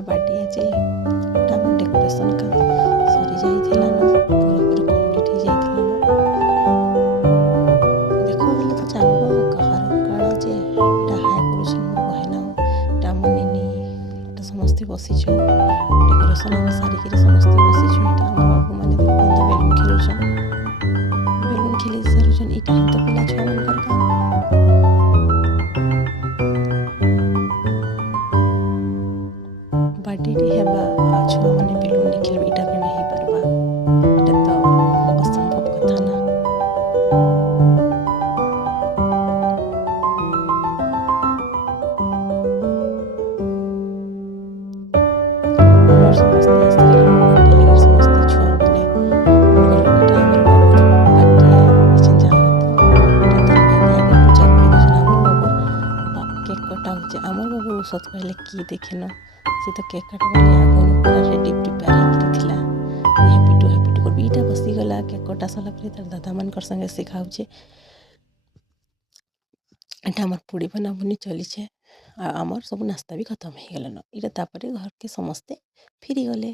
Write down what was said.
आमार बर्थडे जे गोटे आम डेकोरेशन काम सरी जाइथिला न पूरापूरी कम्प्लीट हो जाइथिला न देखो बोले तो जानबो कहार काण जे एटा हाय करूछन मोर बहन एटा आम निनी एटा समस्ते बसिछ डेकोरेशन आम सारिक समस्ते बसिछ एटा आम बाबू माने देखो एंता बेलून खेलुछन बेलून खेली सारुछन एटा हिंता पिला छुआ मनकर काम बर्थडे हेबा छुआ माने बेलून नहीं खेल इटा के नहीं पारबा एटा तो असंभव कथा ना हमर समस्ते आस्ते बर्थडे लगे समस्ते छुआ माने उनकर इटा हमर बाबूर बर्थडे इछन जाना तो एटा तो भाई आगे पूजा करी दछन हमर बाबूर केक कटा होचे हमर बाबू सत कहले की देखेन से तो केक काटवा आगन पूरा रेडी प्रिपेयर होइथिला हैप्पी टू करबी इटा बसी गला केक कटा सला पर तार दादा मानकर संगे सिखाउछे एटा हमर पूड़ी बना बनी चलीछे आ हमर सब नाश्ता भी खत्म हो गलन इटा तापरे घर के समस्ते फिरी गले।